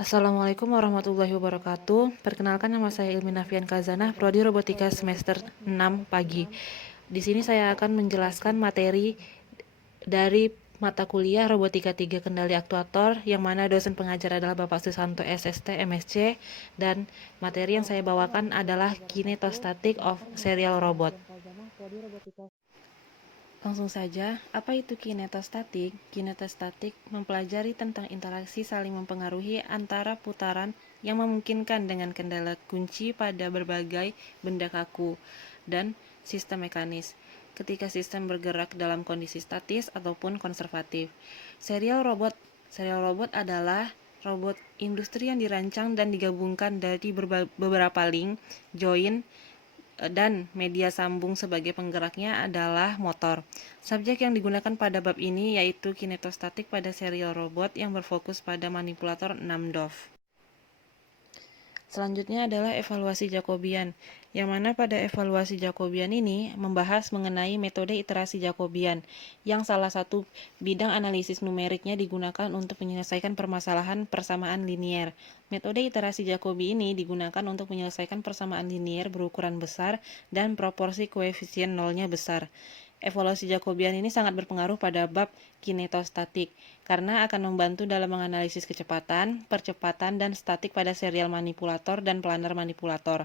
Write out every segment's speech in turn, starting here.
Assalamualaikum warahmatullahi wabarakatuh. Perkenalkan, nama saya Ilmi Nafian Kazanah, Prodi Robotika semester 6 pagi. Di sini saya akan menjelaskan materi dari mata kuliah Robotika 3 Kendali Aktuator, yang mana dosen pengajar adalah Bapak Susanto SST MSc, dan materi yang saya bawakan adalah Kinetostatic of Serial Robot. Langsung saja, apa itu kinetostatik? Kinetostatik mempelajari tentang interaksi saling mempengaruhi antara putaran yang memungkinkan dengan kendala kunci pada berbagai benda kaku dan sistem mekanis ketika sistem bergerak dalam kondisi statis ataupun konservatif. Serial robot adalah robot industri yang dirancang dan digabungkan dari beberapa link, join, dan media sambung sebagai penggeraknya adalah motor. Subjek yang digunakan pada bab ini yaitu kinetostatik pada serial robot yang berfokus pada manipulator 6 DOF. Selanjutnya adalah evaluasi Jacobian, yang mana pada evaluasi Jacobian ini membahas mengenai metode iterasi Jacobian, yang salah satu bidang analisis numeriknya digunakan untuk menyelesaikan permasalahan persamaan linier. Metode iterasi Jacobi ini digunakan untuk menyelesaikan persamaan linier berukuran besar dan proporsi koefisien nolnya besar. Evaluasi Jacobian ini sangat berpengaruh pada bab kinetostatik, karena akan membantu dalam menganalisis kecepatan, percepatan, dan statik pada serial manipulator dan planar manipulator.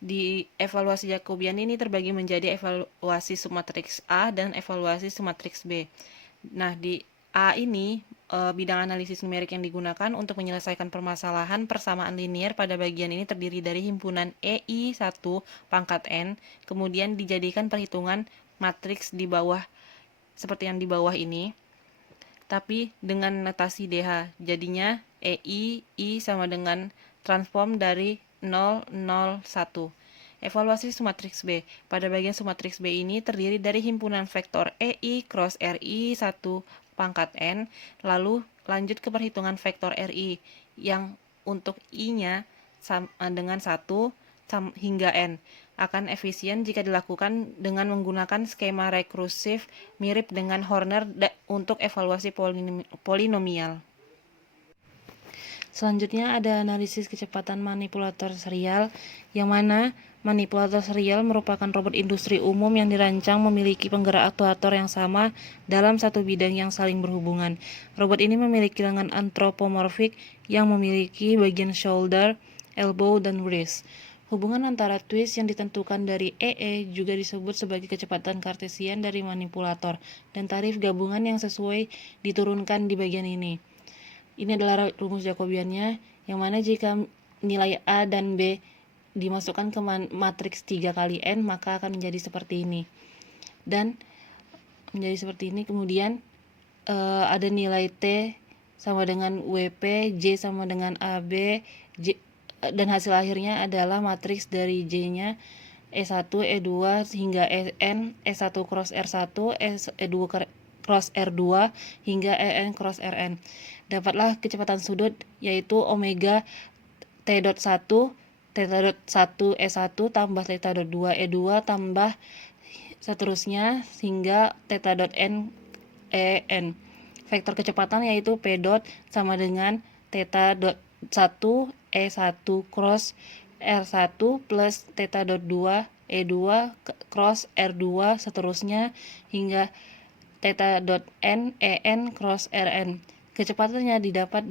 Di evaluasi Jacobian ini terbagi menjadi evaluasi submatriks A dan evaluasi submatriks B. Nah, di A ini bidang analisis numerik yang digunakan untuk menyelesaikan permasalahan persamaan linier pada bagian ini terdiri dari himpunan EI1 pangkat N, kemudian dijadikan perhitungan matriks di bawah seperti yang di bawah ini, tapi dengan notasi DH. Jadinya EI I sama dengan transform dari 0, 0, 1. Evaluasi sumatriks B. Pada bagian sumatriks B ini terdiri dari himpunan vektor EI cross RI 1 pangkat N, lalu lanjut ke perhitungan vektor RI yang untuk I-nya dengan 1 hingga N. Akan efisien jika dilakukan dengan menggunakan skema rekursif mirip dengan Horner untuk evaluasi polinomial. Selanjutnya ada analisis kecepatan manipulator serial, yang mana manipulator serial merupakan robot industri umum yang dirancang memiliki penggerak aktuator yang sama dalam satu bidang yang saling berhubungan. Robot ini memiliki lengan antropomorfik yang memiliki bagian shoulder, elbow, dan wrist. Hubungan antara twist yang ditentukan dari EE juga disebut sebagai kecepatan kartesian dari manipulator, dan tarif gabungan yang sesuai diturunkan di bagian ini. Ini adalah rumus Jacobiannya, yang mana jika nilai A dan B dimasukkan ke matriks 3 kali N, maka akan menjadi seperti ini. Dan menjadi seperti ini, kemudian ada nilai T sama dengan WP, J sama dengan AB, dan hasil akhirnya adalah matriks dari J-nya E1, E2 hingga EN, E1 cross R1, E2 cross R2 hingga EN cross Rn. Dapatlah kecepatan sudut yaitu omega T.1 T.1 E1 tambah T.2 E2 tambah seterusnya hingga T.n En. Vektor kecepatan yaitu P dot sama dengan T.1 E1 cross R1 plus T.2 E2 cross R2 seterusnya hingga T.n En cross Rn. Kecepatannya didapat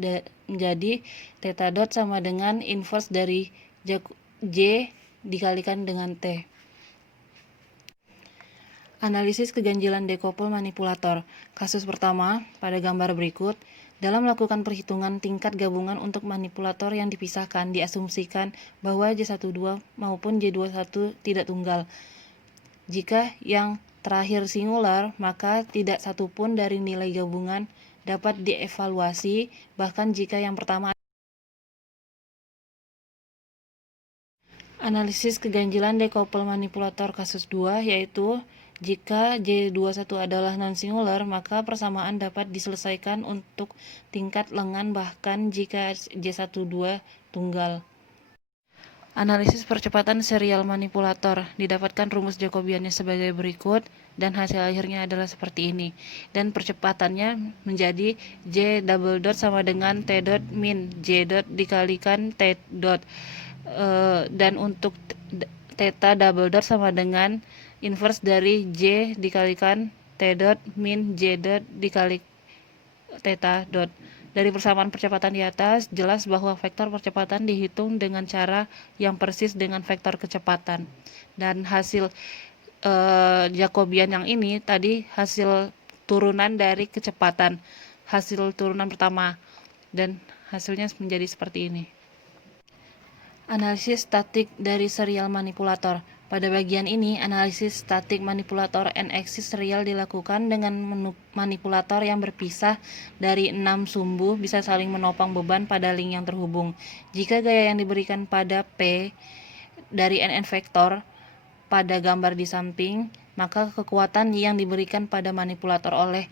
menjadi theta dot sama dengan inverse dari J dikalikan dengan T. Analisis keganjilan dekouple manipulator. Kasus pertama, pada gambar berikut, dalam melakukan perhitungan tingkat gabungan untuk manipulator yang dipisahkan, diasumsikan bahwa J12 maupun J21 tidak tunggal. Jika yang terakhir singular, maka tidak satupun dari nilai gabungan dapat dievaluasi, bahkan jika yang pertama. Analisis keganjilan dekouple manipulator kasus 2, yaitu jika J21 adalah non-singular, maka persamaan dapat diselesaikan untuk tingkat lengan bahkan jika J12 tunggal. Analisis percepatan serial manipulator. Didapatkan rumus Jacobiannya sebagai berikut. dan hasil akhirnya adalah seperti ini. Dan percepatannya menjadi J double dot sama dengan T dot min J dot dikalikan T dot. Dan untuk theta double dot sama dengan inverse dari J dikalikan T dot min J dot dikali theta dot. Dari persamaan percepatan di atas, jelas bahwa vektor percepatan dihitung dengan cara yang persis dengan vektor kecepatan. Dan hasil Jacobian yang ini tadi hasil turunan dari kecepatan, hasil turunan pertama, dan hasilnya menjadi seperti ini. Analisis statik dari serial manipulator. Pada bagian ini, analisis statik manipulator N-axis serial dilakukan dengan manipulator yang berpisah dari 6 sumbu bisa saling menopang beban pada link yang terhubung. Jika gaya yang diberikan pada P dari NN vektor pada gambar di samping, maka kekuatan yang diberikan pada manipulator oleh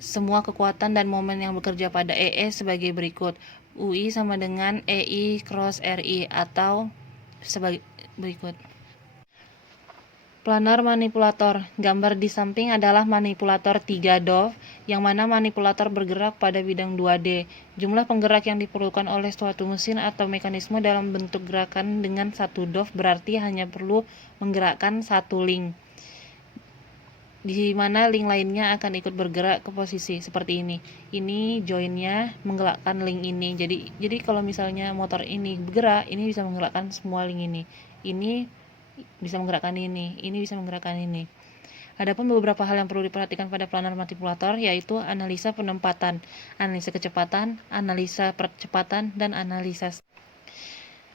semua kekuatan dan momen yang bekerja pada EE sebagai berikut. UI sama dengan EI cross RI atau sebagai berikut. Planar manipulator. Gambar di samping adalah manipulator 3 DOF, yang mana manipulator bergerak pada bidang 2D. Jumlah penggerak yang diperlukan oleh suatu mesin atau mekanisme dalam bentuk gerakan dengan 1 DOF berarti hanya perlu menggerakkan 1 link, di mana link lainnya akan ikut bergerak ke posisi seperti ini. Ini joinnya menggerakkan link ini. Jadi kalau misalnya motor ini bergerak, ini bisa menggerakkan semua link ini. Ini bisa menggerakkan ini bisa menggerakkan ini. Adapun beberapa hal yang perlu diperhatikan pada planar manipulator yaitu analisa penempatan, analisa kecepatan, analisa percepatan, dan analisa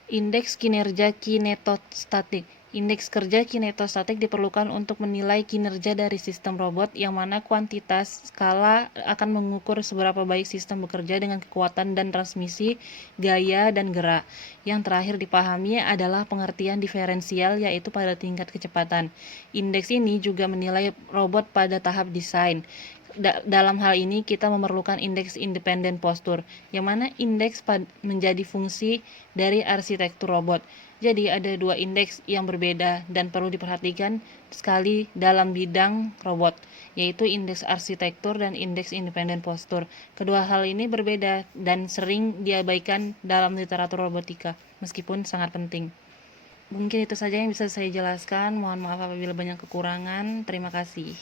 indeks kinerja kinetostatik. Indeks kerja kinetostatik diperlukan untuk menilai kinerja dari sistem robot, yang mana kuantitas skala akan mengukur seberapa baik sistem bekerja dengan kekuatan dan transmisi, gaya, dan gerak. Yang terakhir dipahami adalah pengertian diferensial, yaitu pada tingkat kecepatan. Indeks ini juga menilai robot pada tahap desain. Dalam hal ini kita memerlukan indeks independen postur, yang mana indeks menjadi fungsi dari arsitektur robot. Jadi ada 2 indeks yang berbeda dan perlu diperhatikan sekali dalam bidang robot, yaitu indeks arsitektur dan indeks independen postur. Kedua hal ini berbeda dan sering diabaikan dalam literatur robotika, meskipun sangat penting. Mungkin itu saja yang bisa saya jelaskan. Mohon maaf apabila banyak kekurangan. Terima kasih.